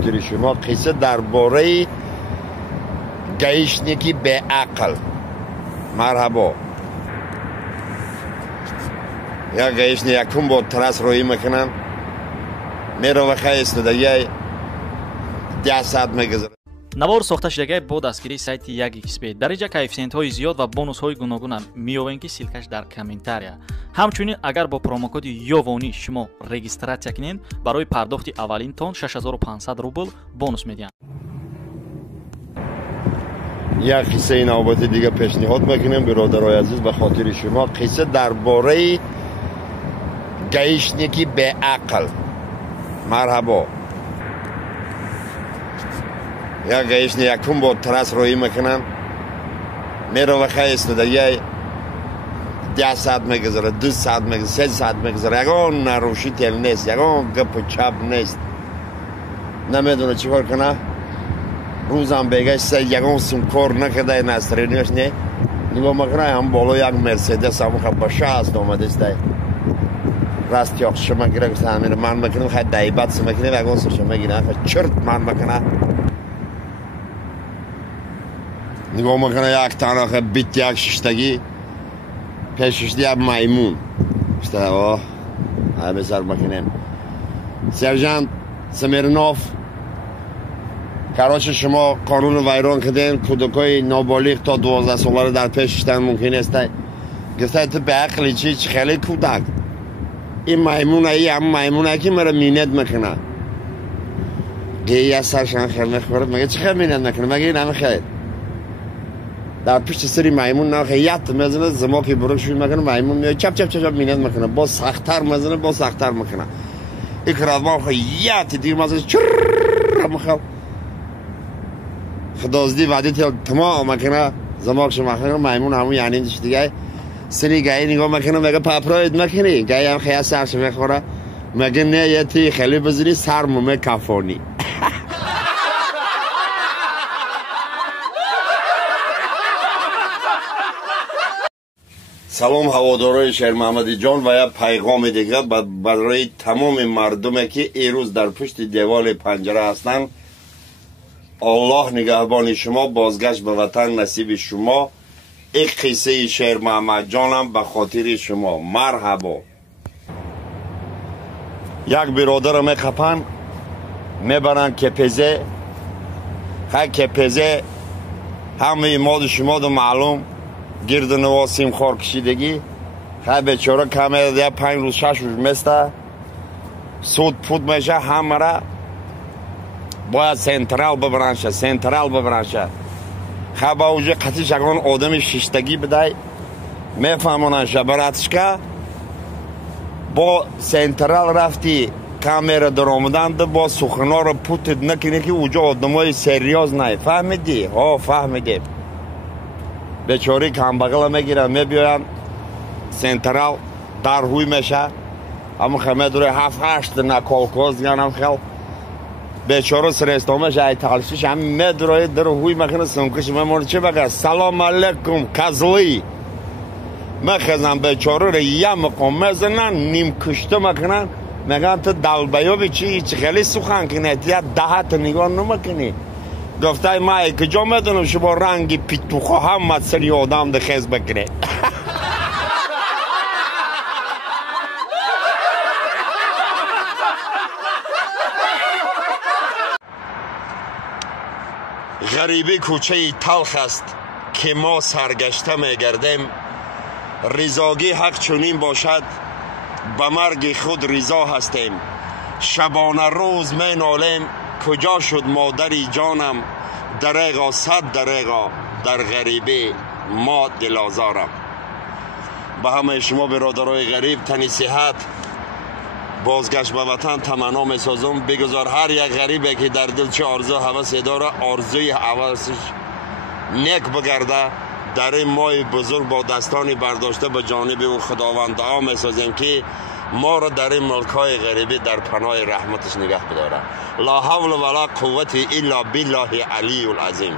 خاطر شما قصه درباره گایشنیکی به عقل. مرحبا. یا گایشنی یکم با ترس روی میکنن میره و خیلی استودگی 10 ساعت میگذره. навор сохта шудагии бо дастгирии сайти 1xbet дар инҷа коэффициентҳои зиёд ва бонусҳои гуногунам меёбем ки силкаш дар комментария. ҳамчунин агар бо промокоди ёвонӣ шумо регистратсия кунед барои пардохти аввалин тон 6500 рубл бонус медиҳанд. як қиссаи навбати дига пешниҳод мекунем биродарои азиз ба хотири шумо. қисса дарбораи гаишники беақл. марҳабо. як гаишни якум бо трас роҳӣ мекунанд мерова хай истодагии 10 саат мегузарад, 2 саат мегузарад, 3 саат мегузарад. ягон нарушител нест, ягон гапу чап нест. намедона чӣ кор кунад. рӯзам бегашта ягон сум кор накарда настроениаш не нигоҳ мекунад ҳам боло як мерседес ҳамуха ба 60 омадастай расти оқша мегира гуфта ҳамин ман мекунем хай дайбат мекунем ягон суша мегира чурт ман мекунад нигоҳ мекунад як таноха бит як шиштагӣ пешушди як маймун шта ҳамесар мекунем. сержант Смирнов, короче шумо қонуну вайрон кардем, кӯдакои ноболиғ то 12 соларо дар пеш иштан мумкин аст. гуфта ту беақли чи хеле кӯдак ин маймуна и ҳам маймуна ки мара минат мекунад гея саршан хел мехӯрад мага чи хел минат мекунад мага ин ҳама хел дар пишти сири маймун нахе ят мезанад замоки бурушуй мекунад маймун меояд чап чап чап минат мекунад боз сахттар мезанад боз сахттар мекунад икрадман хо яти дир мезанад чурр мехел خدازدی водитель تمام مکنه زماغش مکنه میمون همون یعنی چی دیگه سری گاهی نگاه مکنه مگه پاپراید مکنی گاهی هم خیلی سرش میخوره مگه نه یه تی خیلی بزنی سر مومه کافونی. سلام هوادارای شهر محمدی جان و یا پیغام دیگه برای تمام مردمی که ایروز در پشت دیوال پنجره هستن. الله نگهبان شما، بازگشت به وطن نصیب شما. یک قصه شهر محمد جانم به خاطر شما. مرحبا. یک برادر میخپن میبرن کپزه ها کپزه همه ماد شما دو معلوم گرد نواسیم خور کشیدگی ها بیچاره کامل دیگه 5 روز 6 روز مسته سود پود میشه همه را باید سنترال ببرنشه سنترال ببرنشه خواه با اوجه قطیش اگران آدم ششتگی بدهی میفهموننشه براتشکه با سنترال رفتی کامera در آمدن ده با سخنا رو پوتت نکنی که اوجه آدم های سریاز نه فهمیدی؟ ها فهمیدی بیچاری کم بغل میگیرن میبیاین سنترال در هوی میشه اما خمه دوره 7-8 نکالکاز دیگن هم خیل بیچاره سرستامش ای تلشیش هم میدروی در هوی مکنه سمکش میمونه چه بگه سلام علیکم کزلی میخزن بیچاره رو یه مقام میزنن نیم کشته مکنن میگن تو دلبیابی چی خیلی سخن کنه یا 10 نگاه نمکنی گفته ما ای کجا میدونم شما رنگی پیتوخا هم سری آدم ده خیز بکنه غریبی کوچه تلخ است که ما سرگشته میگردیم رضاگی حق چنین باشد به مرگ خود رضا هستیم شبانه روز می نالیم کجا شد مادری جانم دریغا صد دریغا در غریبی ما دلازارم به همه شما برادرای غریب تنی صحت بازگشت به وطن تمنا می سازم بگذار هر یک غریبه که در دل چه آرزو هوس داره آرزوی هوسش نیک بگرده در این ماه بزرگ با دستانی برداشته به جانب اون خداوند دعا می سازیم که ما را در این ملکای غریبی در پناه رحمتش نگه بداره لا حول ولا قوت الا بالله علی العظیم.